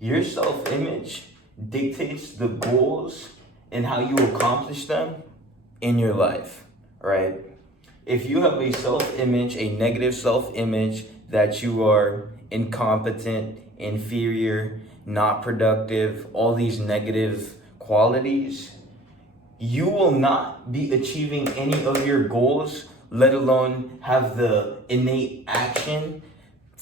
Your self-image dictates the goals and how you accomplish them in your life, right? If you have a self-image, a negative self-image that you are incompetent, inferior, not productive, all these negative qualities, you will not be achieving any of your goals, let alone have the innate action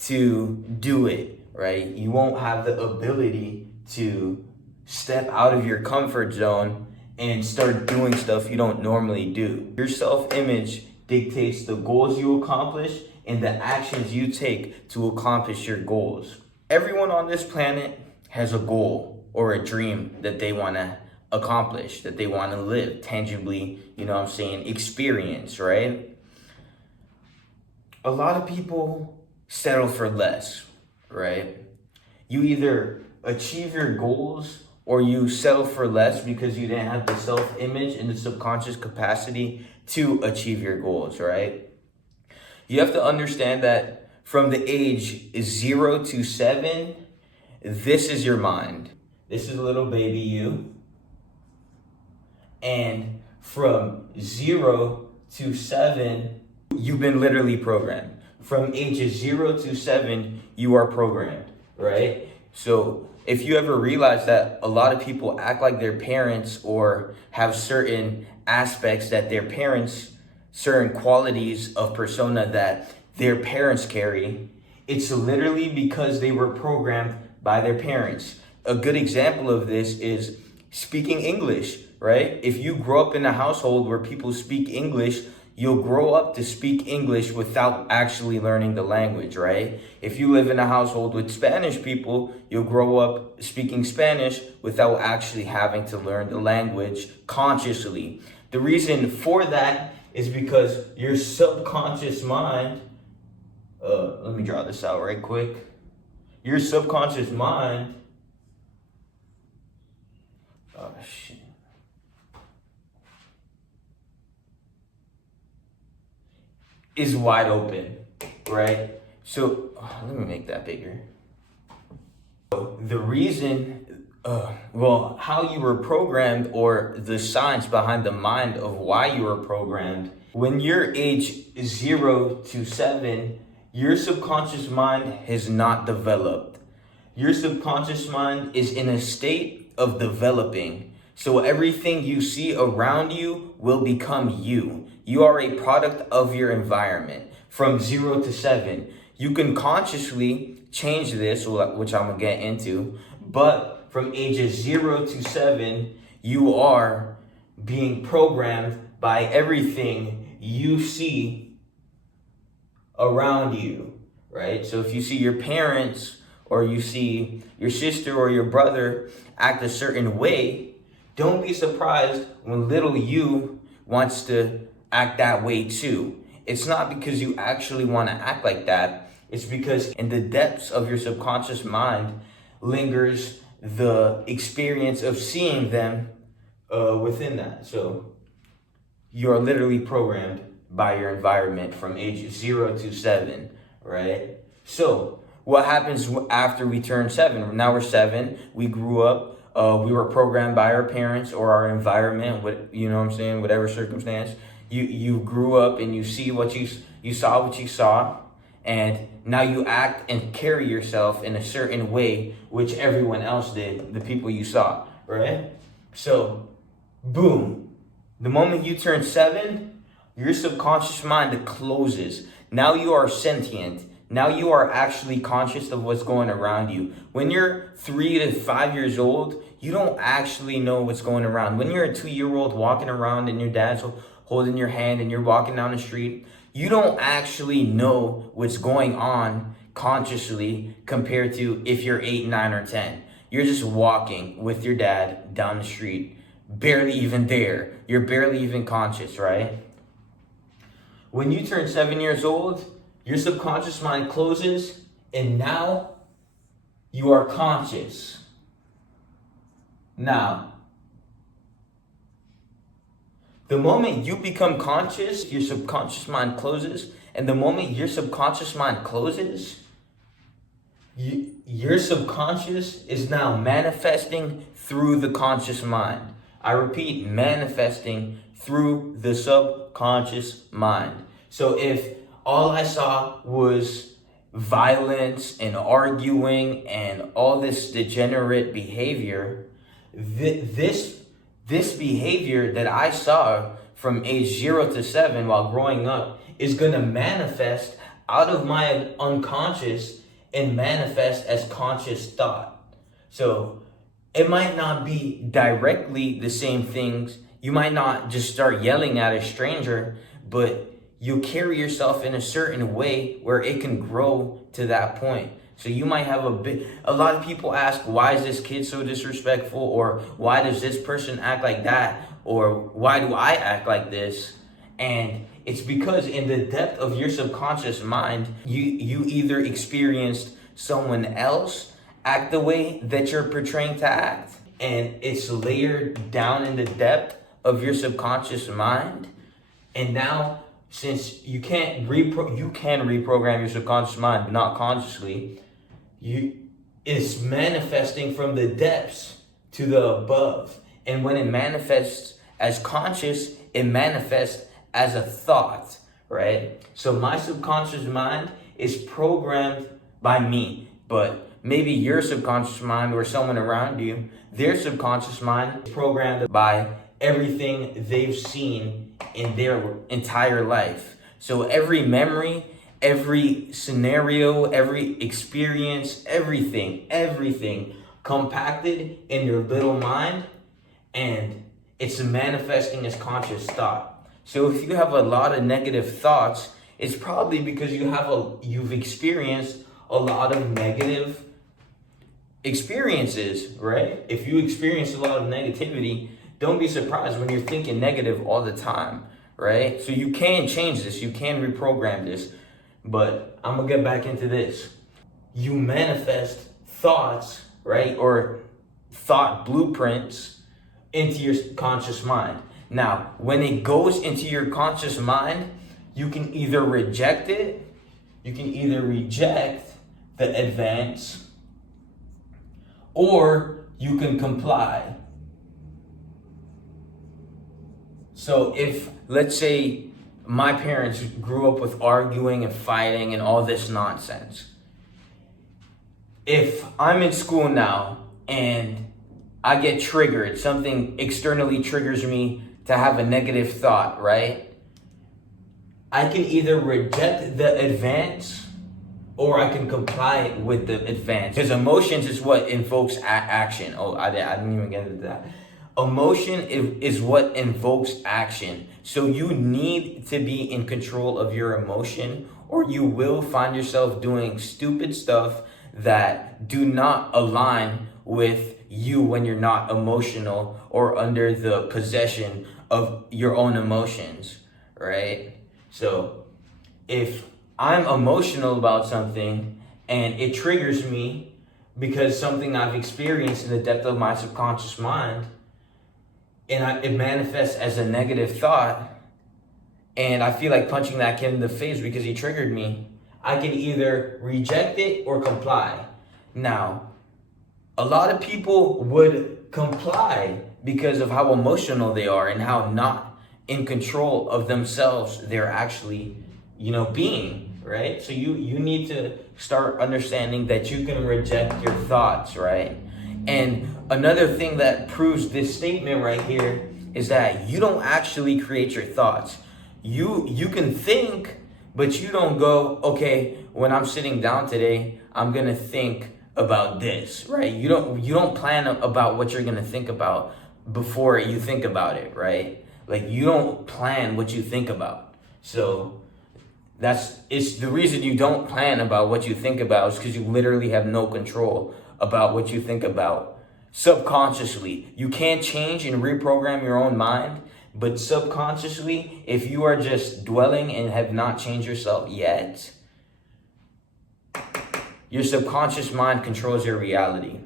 to do it, right? You won't have the ability to step out of your comfort zone and start doing stuff you don't normally do. Your self-image dictates the goals you accomplish and the actions you take to accomplish your goals. Everyone on this planet has a goal or a dream that they want to accomplish, that they want to live tangibly, experience, right? A lot of people settle for less, right? You either achieve your goals or you settle for less because you didn't have the self-image and the subconscious capacity to achieve your goals, right? You have to understand that from the age 0 to 7, this is your mind. This is little baby you. And from 0 to 7, you've been literally programmed. From ages 0 to 7, you are programmed, right? So if you ever realize that a lot of people act like their parents or have certain aspects that their parents, certain qualities of persona that their parents carry, it's literally because they were programmed by their parents. A good example of this is speaking English, right? If you grow up in a household where people speak English, you'll grow up to speak English without actually learning the language, right? If you live in a household with Spanish people, you'll grow up speaking Spanish without actually having to learn the language consciously. The reason for that is because your subconscious mind, let me draw this out right quick. Your subconscious mind, oh shit. Is wide open, right? So let me make that bigger. The reason, how you were programmed, or the science behind the mind of why you were programmed, when you're age 0 to 7, your subconscious mind has not developed. Your subconscious mind is in a state of developing. So everything you see around you will become you. You are a product of your environment from 0 to 7. You can consciously change this, which I'm gonna get into, but from ages 0 to 7, you are being programmed by everything you see around you, right? So if you see your parents or you see your sister or your brother act a certain way, don't be surprised when little you wants to act that way too. It's not because you actually want to act like that. It's because in the depths of your subconscious mind lingers the experience of seeing them within that. So you're literally programmed by your environment from age 0 to 7, right? So what happens after we turn 7? Now we're 7, we grew up, we were programmed by our parents or our environment, whatever circumstance. You grew up and you see what you saw what you saw, and now you act and carry yourself in a certain way which everyone else did, the people you saw, right? So, boom. The moment you turn 7, your subconscious mind closes. Now you are sentient. Now you are actually conscious of what's going around you. When you're 3 to 5 years old, you don't actually know what's going around. When you're a 2-year-old walking around and your dad's holding your hand and you're walking down the street, you don't actually know what's going on consciously compared to if you're 8, 9, or 10. You're just walking with your dad down the street, barely even there. You're barely even conscious, right? When you turn 7 years old, your subconscious mind closes, and now you are conscious. Now, the moment you become conscious, your subconscious mind closes, and the moment your subconscious mind closes, your subconscious is now manifesting through the conscious mind. I repeat, manifesting through the subconscious mind. So if all I saw was violence and arguing and all this degenerate behavior, this behavior that I saw from age 0 to 7 while growing up is going to manifest out of my unconscious and manifest as conscious thought. So it might not be directly the same things. You might not just start yelling at a stranger, but you carry yourself in a certain way where it can grow to that point. So you might have a lot of people ask, why is this kid so disrespectful? Or why does this person act like that? Or why do I act like this? And it's because in the depth of your subconscious mind, you either experienced someone else act the way that you're portraying to act, and it's layered down in the depth of your subconscious mind. And now, since you can reprogram your subconscious mind, but not consciously, it's manifesting from the depths to the above. And when it manifests as conscious, it manifests as a thought, right? So my subconscious mind is programmed by me, but maybe your subconscious mind or someone around you, their subconscious mind is programmed by everything they've seen in their entire life. So every memory, every scenario, every experience, everything compacted in your little mind, and it's manifesting as conscious thought. So if you have a lot of negative thoughts, it's probably because you've experienced a lot of negative experiences, right? If you experience a lot of negativity, don't be surprised when you're thinking negative all the time, right? So you can change this, you can reprogram this, but I'm gonna get back into this. You manifest thoughts, right? Or thought blueprints into your conscious mind. Now, when it goes into your conscious mind, you can either reject it, you can either reject the advance, or you can comply. So if, let's say, my parents grew up with arguing and fighting and all this nonsense. If I'm in school now and I get triggered, something externally triggers me to have a negative thought, right? I can either reject the advance or I can comply with the advance. Because emotions is what invokes action. Oh, I didn't even get into that. Emotion is what invokes action. So you need to be in control of your emotion, or you will find yourself doing stupid stuff that do not align with you when you're not emotional or under the possession of your own emotions, right? So if I'm emotional about something and it triggers me because something I've experienced in the depth of my subconscious mind, and it manifests as a negative thought, and I feel like punching that kid in the face because he triggered me, I can either reject it or comply. Now, a lot of people would comply because of how emotional they are and how not in control of themselves they're actually, being, right? So you need to start understanding that you can reject your thoughts, right? And another thing that proves this statement right here is that you don't actually create your thoughts. You can think, but you don't go, okay, when I'm sitting down today, I'm gonna think about this, right? You don't plan about what you're gonna think about before you think about it, right? Like, you don't plan what you think about. So it's the reason you don't plan about what you think about is because you literally have no control about what you think about subconsciously. You can't change and reprogram your own mind, but subconsciously, if you are just dwelling and have not changed yourself yet, your subconscious mind controls your reality.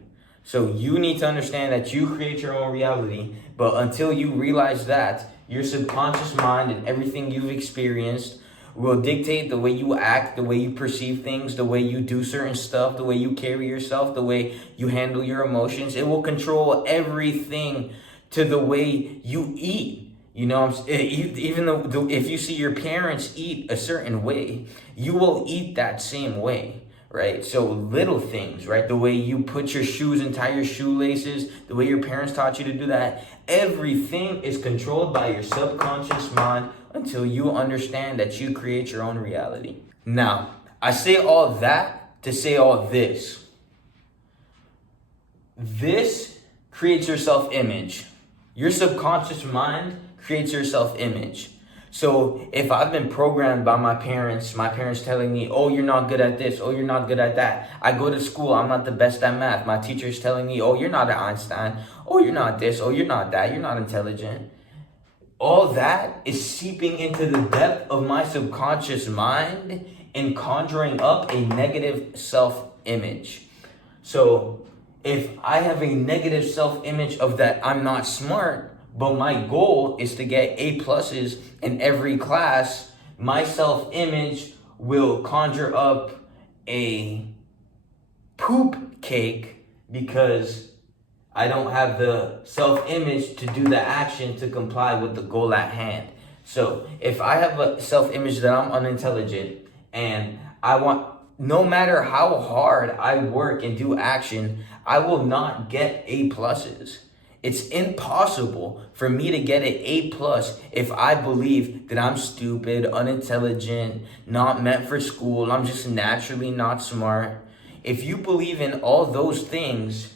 So you need to understand that you create your own reality, but until you realize that, your subconscious mind and everything you've experienced will dictate the way you act, the way you perceive things, the way you do certain stuff, the way you carry yourself, the way you handle your emotions. It will control everything to the way you eat. You know, even though if you see your parents eat a certain way, you will eat that same way, right? So little things, right? The way you put your shoes and tie your shoelaces, the way your parents taught you to do that, everything is controlled by your subconscious mind until you understand that you create your own reality. Now, I say all that to say all this. This creates your self-image. Your subconscious mind creates your self-image. So if I've been programmed by my parents telling me, oh, you're not good at this, oh, you're not good at that. I go to school, I'm not the best at math. My teacher's telling me, oh, you're not an Einstein. Oh, you're not this, oh, you're not that, you're not intelligent. All that is seeping into the depth of my subconscious mind and conjuring up a negative self-image. So if I have a negative self-image of that I'm not smart, but my goal is to get A pluses in every class, my self-image will conjure up a poop cake because I don't have the self-image to do the action to comply with the goal at hand. So if I have a self-image that I'm unintelligent and I want, no matter how hard I work and do action, I will not get A pluses. It's impossible for me to get an A plus if I believe that I'm stupid, unintelligent, not meant for school, I'm just naturally not smart. If you believe in all those things,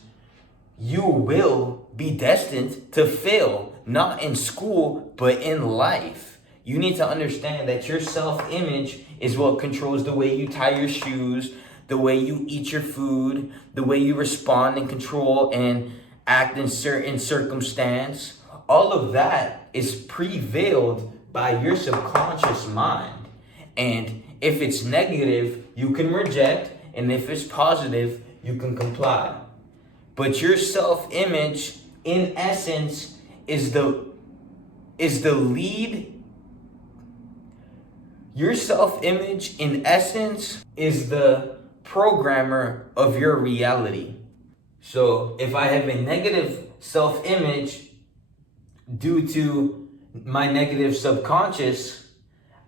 you will be destined to fail, not in school, but in life. You need to understand that your self-image is what controls the way you tie your shoes, the way you eat your food, the way you respond and control and act in certain circumstance. All of that is prevailed by your subconscious mind. And if it's negative, you can reject, and if it's positive, you can comply. But your self-image, in essence, is the lead. Your self-image, in essence, is the programmer of your reality. So if I have a negative self-image due to my negative subconscious,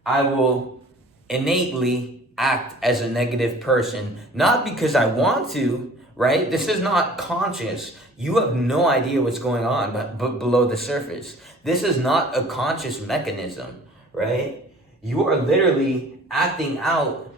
I will innately act as a negative person. Not because I want to, right? This is not conscious. You have no idea what's going on but below the surface. This is not a conscious mechanism, right? You are literally acting out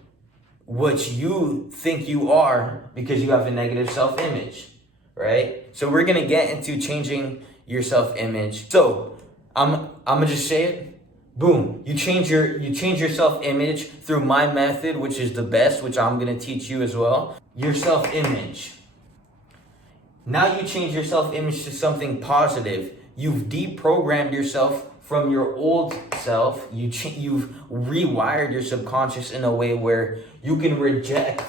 what you think you are because you have a negative self-image, right? So we're gonna get into changing your self-image. So I'm gonna just say it. Boom. You change your self-image through my method, which is the best, which I'm gonna teach you as well. Your self-image. Now you change your self-image to something positive. You've deprogrammed yourself from your old self. You've rewired your subconscious in a way where you can reject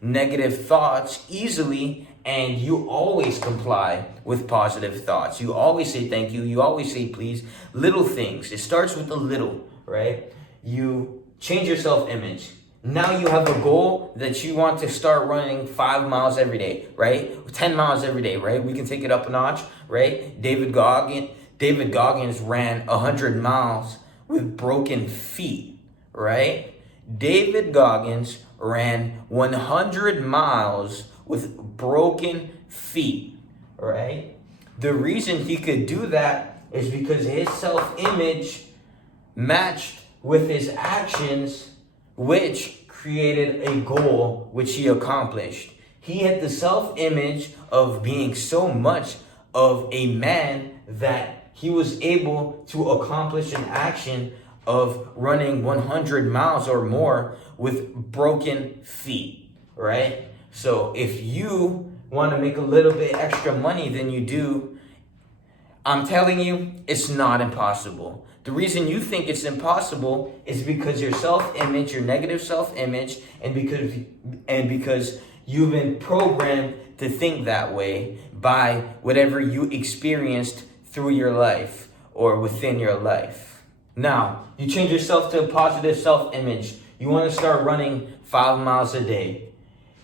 negative thoughts easily, and you always comply with positive thoughts. You always say thank you. You always say please. Little things. It starts with the little, right? You change your self-image. Now you have a goal that you want to start running 5 miles every day, right? 10 miles every day, right? We can take it up a notch, right? David Goggins ran 100 miles with broken feet, right? David Goggins ran 100 miles with broken feet, right? The reason he could do that is because his self-image matched with his actions, which created a goal which he accomplished. He had the self-image of being so much of a man that he was able to accomplish an action of running 100 miles or more with broken feet, right? So if you want to make a little bit extra money than you do, I'm telling you, it's not impossible. The reason you think it's impossible is because your self-image, your negative self-image, and because you've been programmed to think that way by whatever you experienced through your life or within your life. Now, you change yourself to a positive self-image. You want to start running 5 miles a day.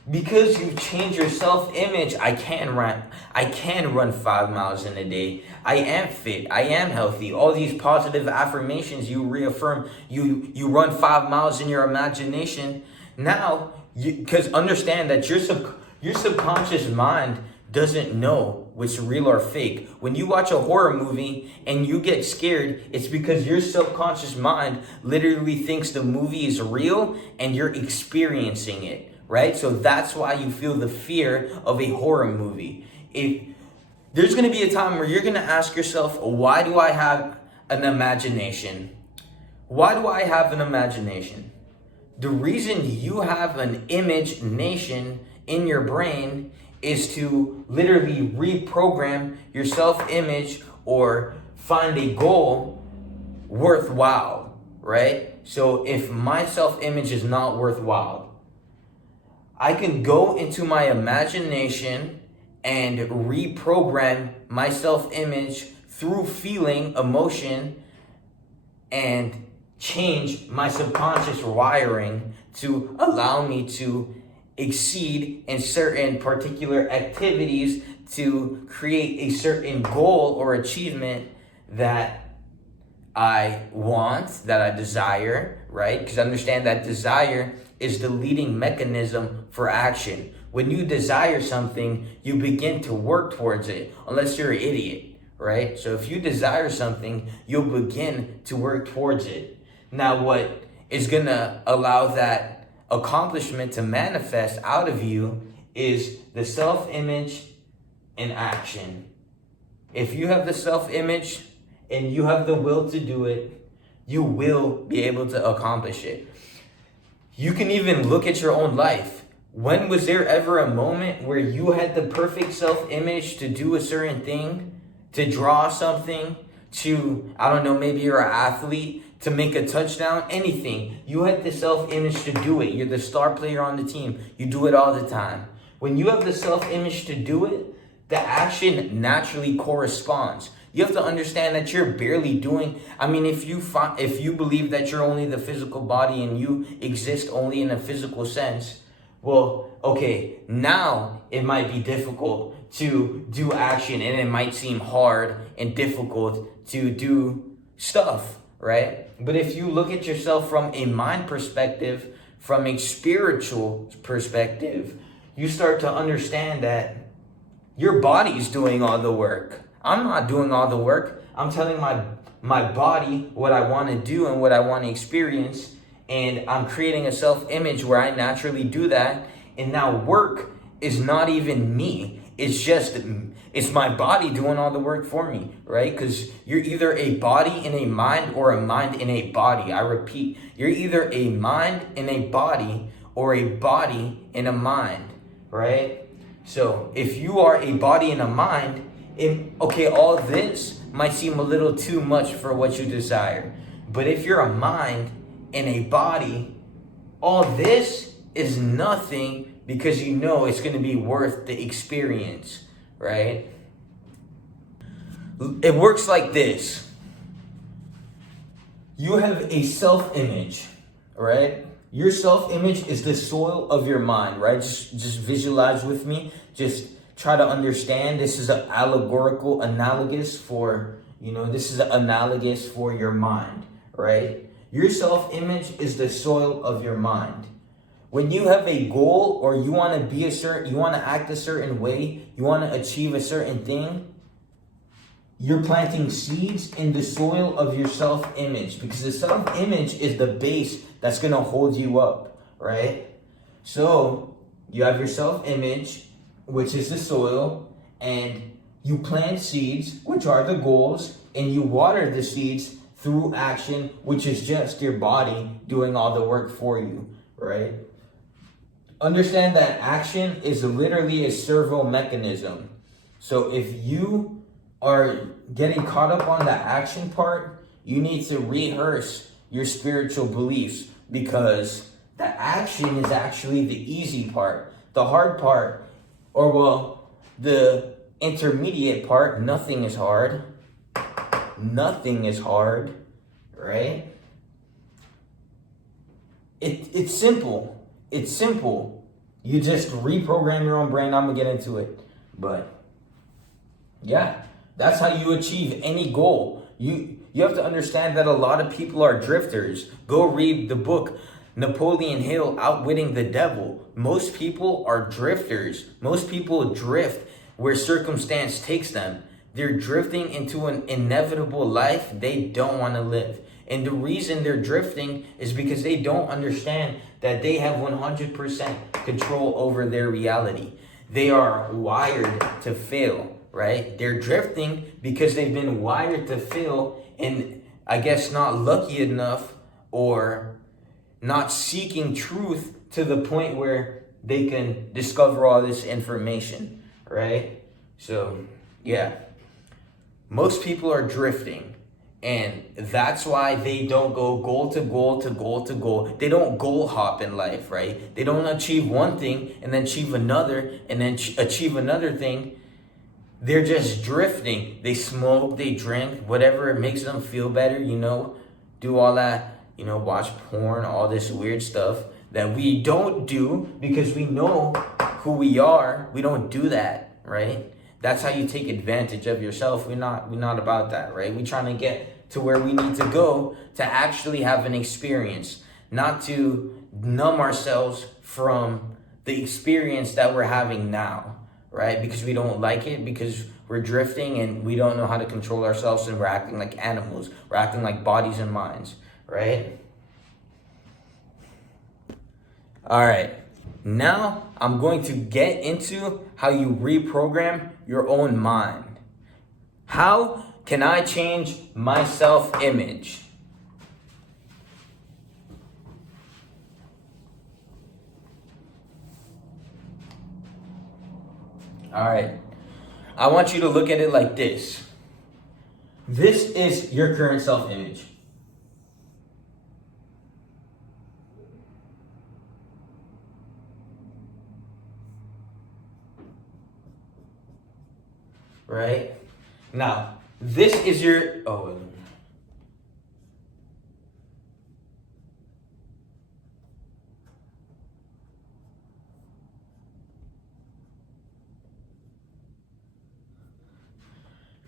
Because you've changed your self-image, I can run 5 miles in a day. I am fit. I am healthy. All these positive affirmations you reaffirm. You run 5 miles in your imagination. Now, because understand that your subconscious mind doesn't know what's real or fake. When you watch a horror movie and you get scared, it's because your subconscious mind literally thinks the movie is real and you're experiencing it. Right? So that's why you feel the fear of a horror movie. If there's going to be a time where you're going to ask yourself, why do I have an imagination? Why do I have an imagination? The reason you have an imagination in your brain is to literally reprogram your self-image or find a goal worthwhile, right? So if my self-image is not worthwhile, I can go into my imagination and reprogram my self-image through feeling, emotion, and change my subconscious wiring to allow me to exceed in certain particular activities to create a certain goal or achievement that I want, that I desire, right? Because understand that desire is the leading mechanism for action. When you desire something, you begin to work towards it, unless you're an idiot, right? So if you desire something, you'll begin to work towards it. Now, what is going to allow that accomplishment to manifest out of you is the self-image and action. If you have the self-image and you have the will to do it, you will be able to accomplish it. You can even look at your own life. When was there ever a moment where you had the perfect self-image to do a certain thing, to draw something, to, I don't know, maybe you're an athlete, to make a touchdown, anything. You had the self-image to do it. You're the star player on the team. You do it all the time. When you have the self-image to do it, the action naturally corresponds. You have to understand that you're barely doing. I mean, if you believe that you're only the physical body and you exist only in a physical sense, well, okay, now it might be difficult to do action and it might seem hard and difficult to do stuff, right? But if you look at yourself from a mind perspective, from a spiritual perspective, you start to understand that your body's doing all the work. I'm not doing all the work. I'm telling my body what I want to do and what I want to experience. And I'm creating a self-image where I naturally do that. And now work is not even me. It's my body doing all the work for me, right? Because you're either a body in a mind or a mind in a body. I repeat, you're either a mind in a body or a body in a mind, right? So if you are a body and a mind, all this might seem a little too much for what you desire. But if you're a mind and a body, all this is nothing because you know it's going to be worth the experience, right? It works like this. You have a self-image, right? Your self-image is the soil of your mind, right? Just visualize with me. Just try to understand. This is an analogous for your mind, right? Your self-image is the soil of your mind. When you have a goal or you want to act a certain way, you want to achieve a certain thing, you're planting seeds in the soil of your self-image, because the self-image is the base that's going to hold you up, right? So you have your self-image, which is the soil, and you plant seeds, which are the goals, and you water the seeds through action, which is just your body doing all the work for you, right? Understand that action is literally a servo mechanism. So if you are getting caught up on the action part, you need to rehearse your spiritual beliefs, because the action is actually the easy part. The hard part, the intermediate part, nothing is hard. Nothing is hard, right? It's simple. It's simple. You just reprogram your own brain. I'm gonna get into it. But yeah, that's how you achieve any goal. You have to understand that a lot of people are drifters. Go read the book Napoleon Hill, Outwitting the Devil. Most people are drifters. Most people drift where circumstance takes them. They're drifting into an inevitable life they don't want to live. And the reason they're drifting is because they don't understand that they have 100% control over their reality. They are wired to fail, right? They're drifting because they've been wired to fail and I guess not lucky enough or not seeking truth to the point where they can discover all this information, right? So, yeah. Most people are drifting. And that's why they don't go goal to goal to goal to goal. They don't goal hop in life, right? They don't achieve one thing and then achieve another and then achieve another thing. They're just drifting. They smoke, they drink, whatever makes them feel better, do all that, watch porn, all this weird stuff that we don't do because we know who we are. We don't do that, right? That's how you take advantage of yourself. We're not about that, right? We're trying to get to where we need to go to actually have an experience, not to numb ourselves from the experience that we're having now, right? Because we don't like it, because we're drifting and we don't know how to control ourselves and we're acting like animals. We're acting like bodies and minds, right? All right. Now I'm going to get into how you reprogram your own mind. How can I change my self-image? All right. I want you to look at it like this. This is your current self-image. Right? Now, this is your... Oh, wait.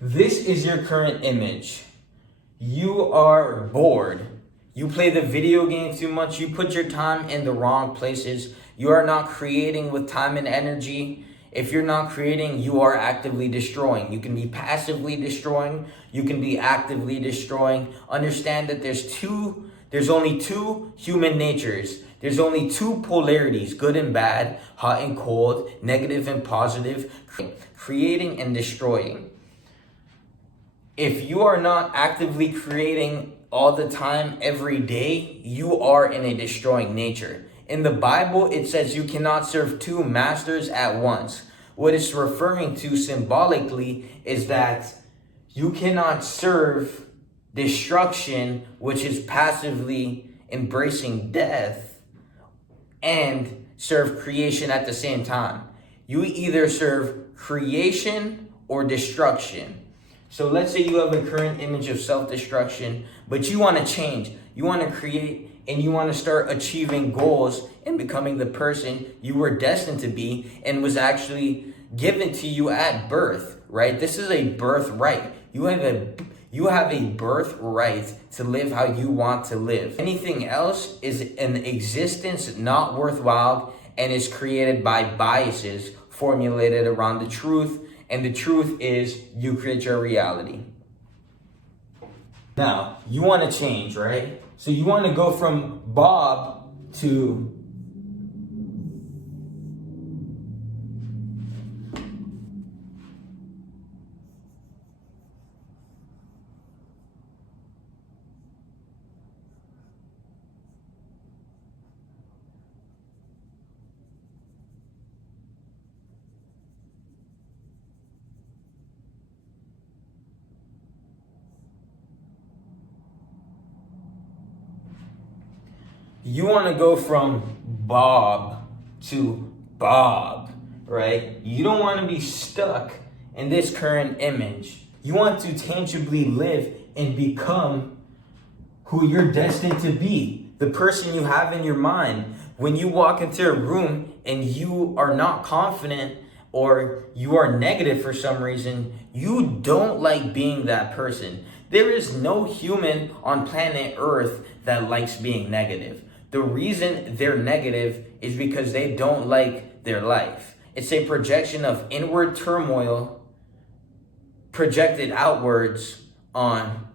This is your current image. You are bored. You play the video game too much. You put your time in the wrong places. You are not creating with time and energy. If you're not creating, you are actively destroying. You can be passively destroying. You can be actively destroying. Understand that there's only two human natures. There's only two polarities, good and bad, hot and cold, negative and positive, creating and destroying. If you are not actively creating all the time, every day, you are in a destroying nature. In the Bible, it says you cannot serve two masters at once. What it's referring to symbolically is that you cannot serve destruction, which is passively embracing death, and serve creation at the same time. You either serve creation or destruction. So let's say you have a current image of self-destruction, but you want to change. You want to create and you want to start achieving goals and becoming the person you were destined to be and was actually given to you at birth, right? This is a birthright. You have a birthright to live how you want to live. Anything else is an existence not worthwhile and is created by biases formulated around the truth. And the truth is you create your reality. Now, you want to change, right? So you want to go from Bob to Bob, right? You don't want to be stuck in this current image. You want to tangibly live and become who you're destined to be, the person you have in your mind. When you walk into a room and you are not confident or you are negative for some reason, you don't like being that person. There is no human on planet Earth that likes being negative. The reason they're negative is because they don't like their life. It's a projection of inward turmoil projected outwards on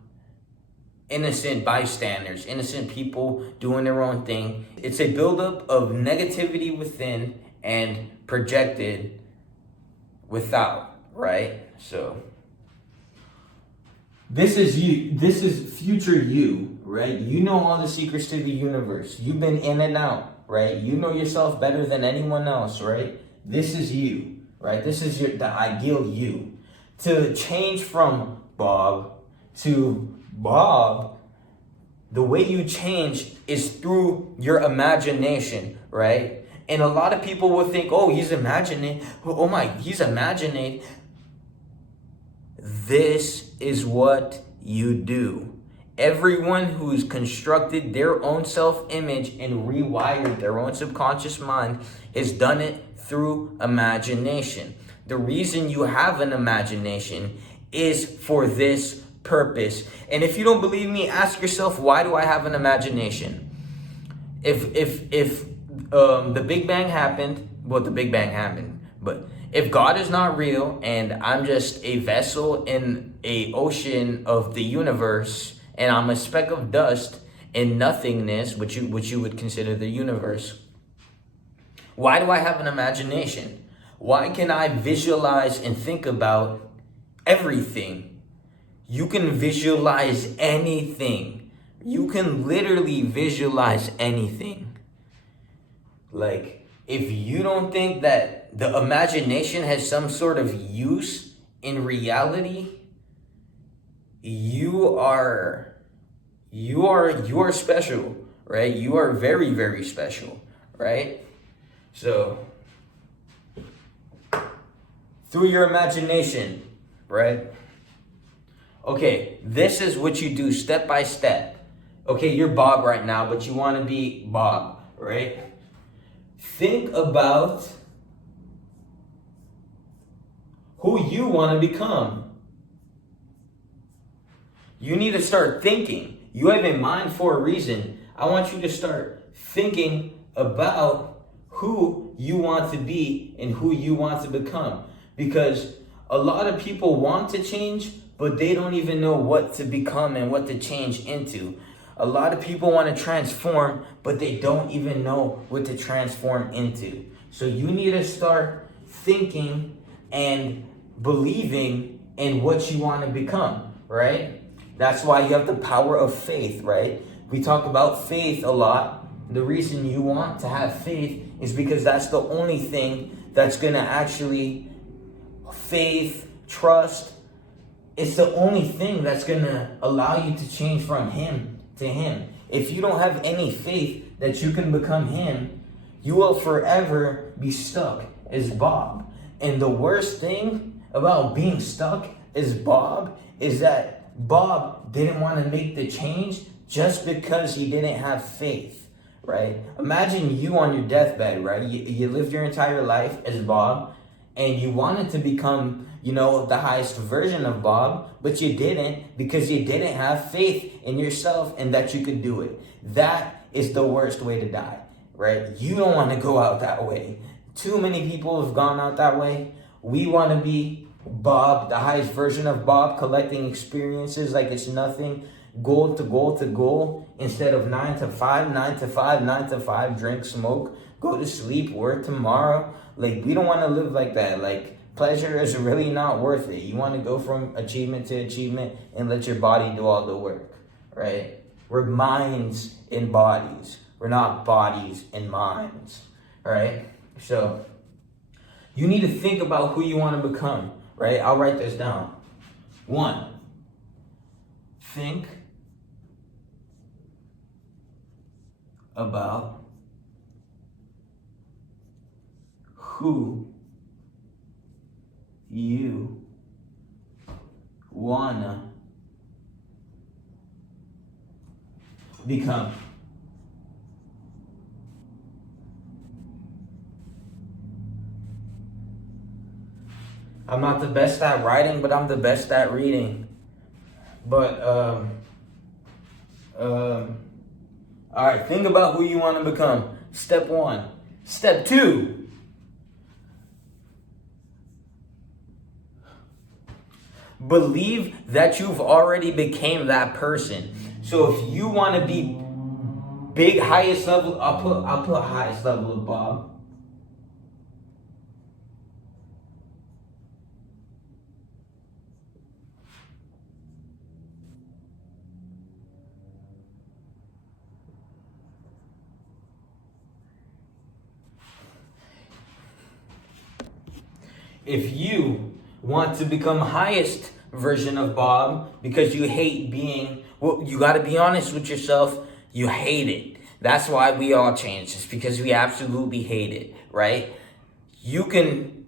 innocent bystanders, innocent people doing their own thing. It's a buildup of negativity within and projected without, right? So this is you. This is future you, right? You know all the secrets to the universe. You've been in and out, right? You know yourself better than anyone else, right? This is you, right? This is the ideal you. To change from Bob to Bob, the way you change is through your imagination, right? And a lot of people will think, oh, he's imagining. Oh my, he's imagining. This is what you do. Everyone who's constructed their own self-image and rewired their own subconscious mind has done it through imagination. The reason you have an imagination is for this purpose. And if you don't believe me, ask yourself, why do I have an imagination? If the Big Bang happened, well, the Big Bang happened, but if God is not real and I'm just a vessel in a ocean of the universe and I'm a speck of dust in nothingness, which you would consider the universe, why do I have an imagination? Why can I visualize and think about everything? You can visualize anything. You can literally visualize anything. Like, if you don't think that the imagination has some sort of use in reality, you are special, right? You are very, very special, right? So, through your imagination, right? Okay, this is what you do step by step. Okay, you're Bob right now, but you want to be Bob, right? Think about who you want to become. You need to start thinking. You have a mind for a reason. I want you to start thinking about who you want to be and who you want to become. Because a lot of people want to change, but they don't even know what to become and what to change into. A lot of people want to transform, but they don't even know what to transform into. So you need to start thinking and believing in what you want to become, right? That's why you have the power of faith, right? We talk about faith a lot. The reason you want to have faith is because that's the only thing that's going to actually, faith, trust, it's the only thing that's going to allow you to change from him to him. If you don't have any faith that you can become him, you will forever be stuck as Bob. And the worst thing about being stuck as Bob is that Bob didn't want to make the change just because he didn't have faith, right? Imagine you on your deathbed, right? You lived your entire life as Bob and you wanted to become, the highest version of Bob, but you didn't because you didn't have faith in yourself and that you could do it. That is the worst way to die, right? You don't want to go out that way. Too many people have gone out that way. We want to be Bob, the highest version of Bob, collecting experiences like it's nothing, goal to goal to goal, instead of 9 to 5, 9 to 5, 9 to 5, drink, smoke, go to sleep, work tomorrow. Like, we don't want to live like that. Like, pleasure is really not worth it. You want to go from achievement to achievement and let your body do all the work, right? We're minds in bodies. We're not bodies in minds, right? So, you need to think about who you want to become, right? I'll write this down. 1, think about who you wanna become. I'm not the best at writing, but I'm the best at reading. But all right, think about who you want to become. Step 1. Step 2. Believe that you've already became that person. So if you want to be big, highest level, I'll put highest level of Bob. If you want to become highest version of Bob because you hate being, well, you got to be honest with yourself, you hate it. That's why we all change. It's because we absolutely hate it, right? You can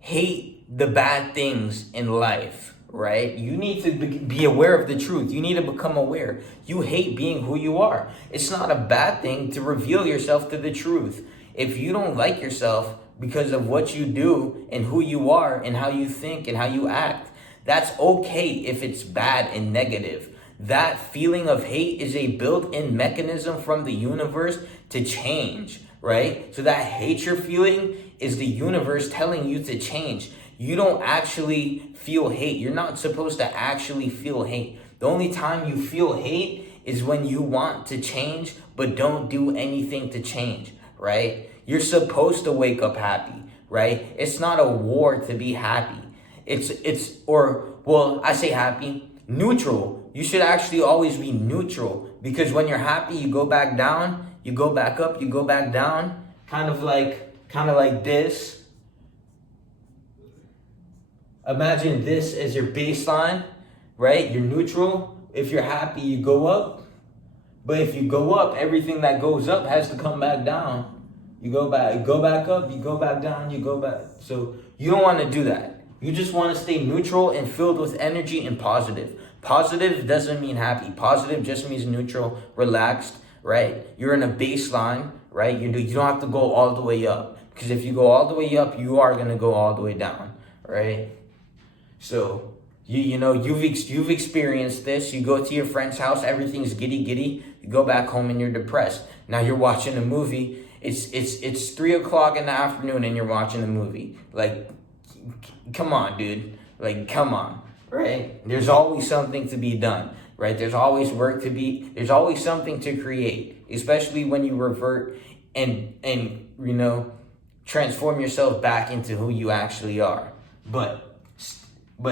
hate the bad things in life, right? You need to be aware of the truth. You need to become aware. You hate being who you are. It's not a bad thing to reveal yourself to the truth. If you don't like yourself because of what you do and who you are and how you think and how you act, that's okay if it's bad and negative. That feeling of hate is a built-in mechanism from the universe to change, right? So that hate you're feeling is the universe telling you to change. You don't actually feel hate. You're not supposed to actually feel hate. The only time you feel hate is when you want to change but don't do anything to change, right? You're supposed to wake up happy, right? It's not a war to be happy. I say happy, neutral. You should actually always be neutral, because when you're happy, you go back down, you go back up, you go back down, kind of like this. Imagine this as your baseline, right? You're neutral. If you're happy, you go up. But if you go up, everything that goes up has to come back down. You go back up, you go back down, you go back. So you don't want to do that. You just want to stay neutral and filled with energy and positive. Positive doesn't mean happy. Positive just means neutral, relaxed, right? You're in a baseline, right? You don't have to go all the way up. Because if you go all the way up, you are going to go all the way down, right? So you've experienced this. You go to your friend's house, everything's giddy. You go back home and you're depressed. Now you're watching a movie. It's 3 o'clock in the afternoon and you're watching a movie. Like, come on, dude. Like, come on, right? There's always something to be done, right? There's always there's always something to create, especially when you revert and transform yourself back into who you actually are. But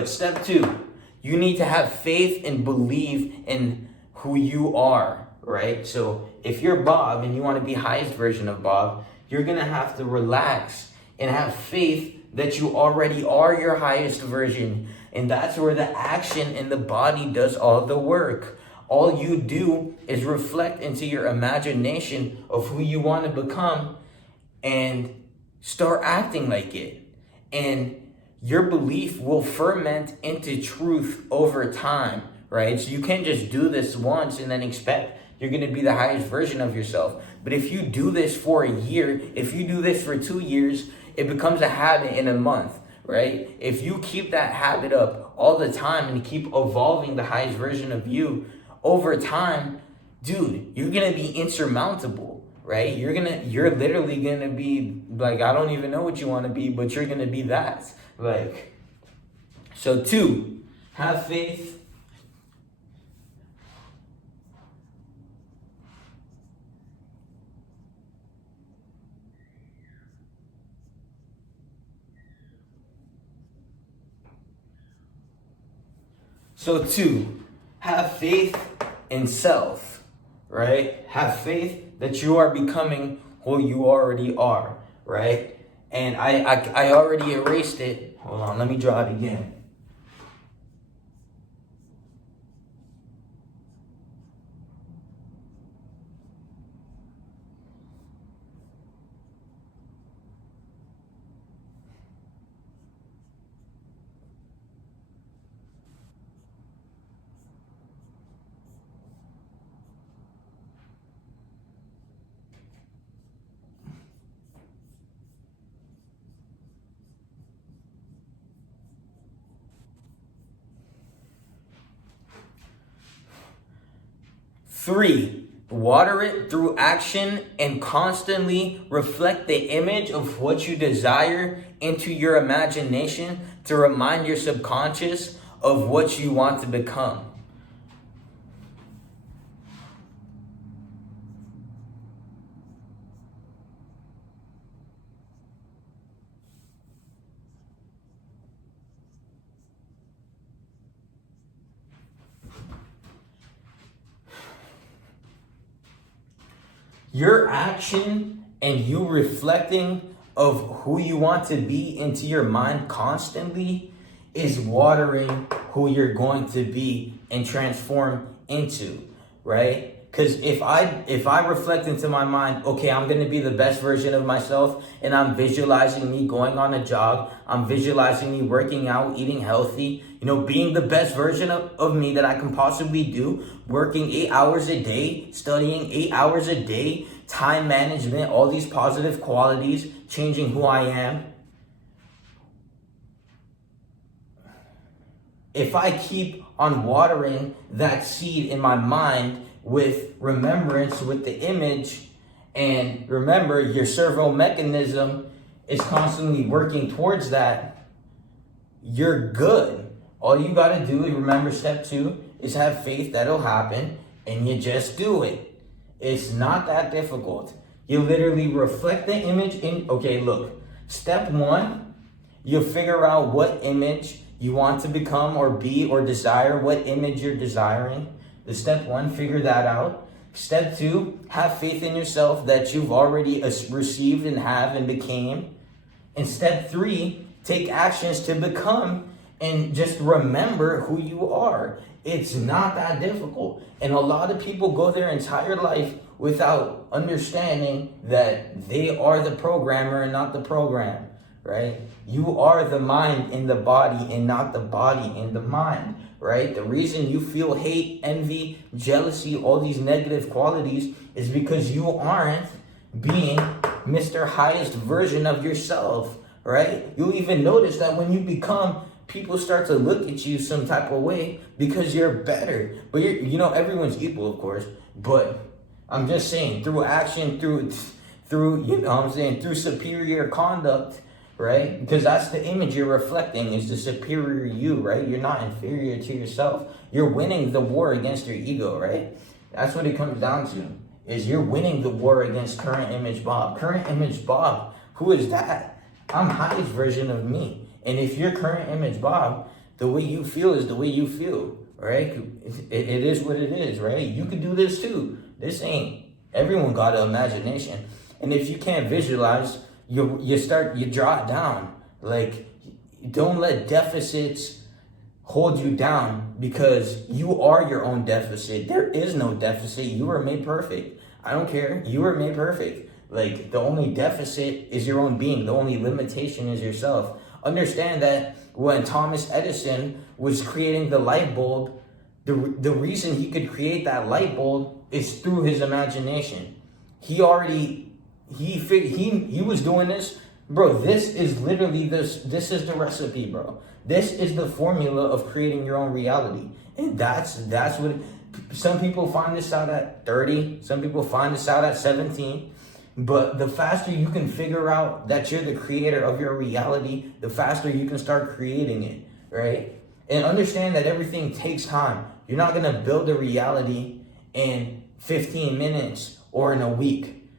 step 2, you need to have faith and believe in who you are, right? So if you're Bob and you want to be highest version of Bob, you're going to have to relax and have faith that you already are your highest version. And that's where the action in the body does all the work. All you do is reflect into your imagination of who you want to become and start acting like it. And your belief will ferment into truth over time, right? So you can't just do this once and then expect you're going to be the highest version of yourself. But if you do this for a year, if you do this for 2 years, it becomes a habit in a month, right? If you keep that habit up all the time and keep evolving the highest version of you over time, dude, you're going to be insurmountable, right? You're literally going to be like, I don't even know what you want to be, but you're going to be that. Like, so 2, have faith. So 2, have faith in self, right? Have faith that you are becoming who you already are, right? And I already erased it. Hold on, let me draw it again. 3, water it through action and constantly reflect the image of what you desire into your imagination to remind your subconscious of what you want to become. Your action and you reflecting of who you want to be into your mind constantly is watering who you're going to be and transform into, right? Because if I reflect into my mind, okay, I'm gonna be the best version of myself, and I'm visualizing me going on a jog, I'm visualizing me working out, eating healthy, being the best version of me that I can possibly do, working 8 hours a day, studying 8 hours a day, time management, all these positive qualities, changing who I am. If I keep on watering that seed in my mind with remembrance, with the image, and remember, your servo mechanism is constantly working towards that, you're good. All you got to do is remember step 2 is have faith that it'll happen, and you just do it. It's not that difficult. You literally reflect the image in, okay, look, step 1, you figure out what image you want to become or be or desire, what image you're desiring. The step 1, figure that out. Step 2, have faith in yourself that you've already received and have and became. And step 3, take actions to become and just remember who you are. It's not that difficult. And a lot of people go their entire life without understanding that they are the programmer and not the program, right? You are the mind in the body and not the body in the mind, right? The reason you feel hate, envy, jealousy, all these negative qualities is because you aren't being Mr. Highest version of yourself, right? You'll even notice that when you become, people start to look at you some type of way because you're better. But everyone's equal, of course, but I'm just saying through action, through through superior conduct, right? Because that's the image you're reflecting, is the superior you, right? You're not inferior to yourself. You're winning the war against your ego, right? That's what it comes down to, is you're winning the war against current image Bob. Current image Bob, who is that? I'm highest version of me. And if you're current image Bob, the way you feel is the way you feel, right? It is what it is, right? You can do this too. Everyone got an imagination. And if you can't visualize, you draw it down. Like, don't let deficits hold you down, because you are your own deficit. There is no deficit. You were made perfect. I don't care. You were made perfect. Like, the only deficit is your own being. The only limitation is yourself. Understand that when Thomas Edison was creating the light bulb, the reason he could create that light bulb is through his imagination. He was doing this, bro. This is literally this is the recipe, bro. This is the formula of creating your own reality. And that's what some people find this out at 30, some people find this out at 17. But the faster you can figure out that you're the creator of your reality, the faster you can start creating it, right? And understand that everything takes time. You're not going to build a reality in 15 minutes or in a week.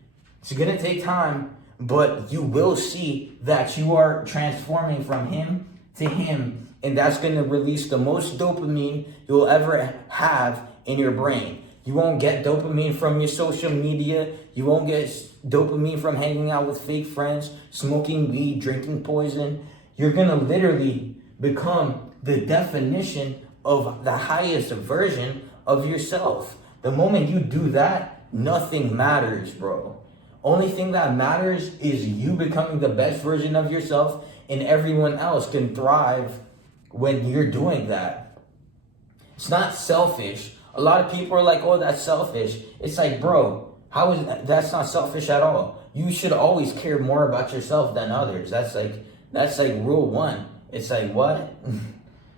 It's going to take time, but you will see that you are transforming from him to him. And that's going to release the most dopamine you'll ever have in your brain. You won't get dopamine from your social media. You won't get dopamine from hanging out with fake friends, smoking weed, drinking poison. You're going to literally become the definition of the highest version of yourself. The moment you do that, nothing matters, bro. Only thing that matters is you becoming the best version of yourself, and everyone else can thrive when you're doing that. It's not selfish. A lot of people are like, oh, that's selfish. It's like, bro, that's not selfish at all. You should always care more about yourself than others. That's like rule 1. It's like, what?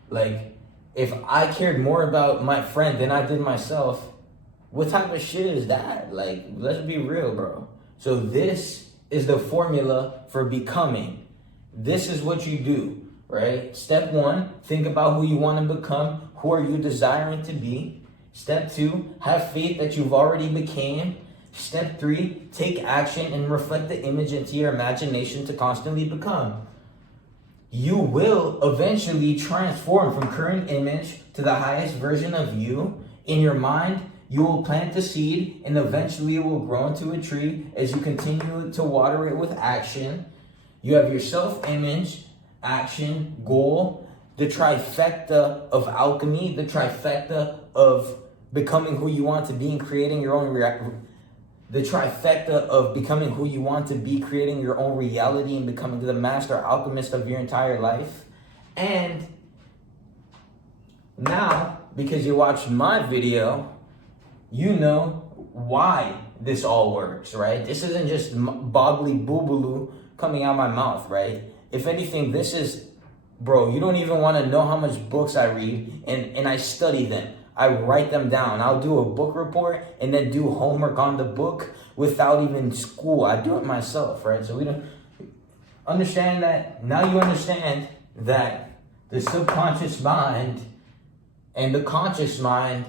Like, if I cared more about my friend than I did myself, What type of shit is that? Like, let's be real, bro. So this is the formula for becoming. This is what you do, right? Step 1, think about who you want to become. Who are you desiring to be? Step 2, have faith that you've already became. Step 3, take action and reflect the image into your imagination to constantly become. You will eventually transform from current image to the highest version of you. In your mind, you will plant the seed and eventually it will grow into a tree as you continue to water it with action. You have your self-image, action, goal, the trifecta of alchemy, the trifecta of becoming who you want to be and creating your own the trifecta of becoming who you want to be, creating your own reality and becoming the master alchemist of your entire life. And now, because you watched my video, you know why this all works, right? This isn't just boggly boobaloo coming out my mouth, right? If anything, this is, bro, you don't even want to know how much books I read and I study them. I write them down. I'll do a book report and then do homework on the book without even school. I do it myself, right? So we don't understand that. Now you understand that the subconscious mind and the conscious mind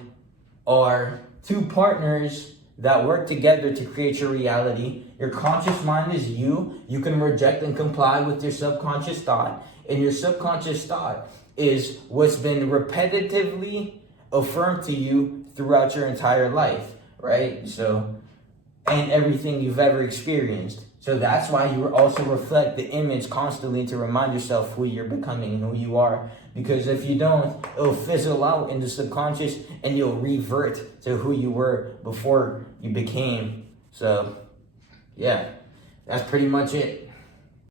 are two partners that work together to create your reality. Your conscious mind is you. You can reject and comply with your subconscious thought. And your subconscious thought is what's been repetitively affirmed to you throughout your entire life, right? So, and everything you've ever experienced. So that's why you also reflect the image constantly to remind yourself who you're becoming and who you are. Because if you don't, it'll fizzle out in the subconscious and you'll revert to who you were before you became. So, yeah, that's pretty much it.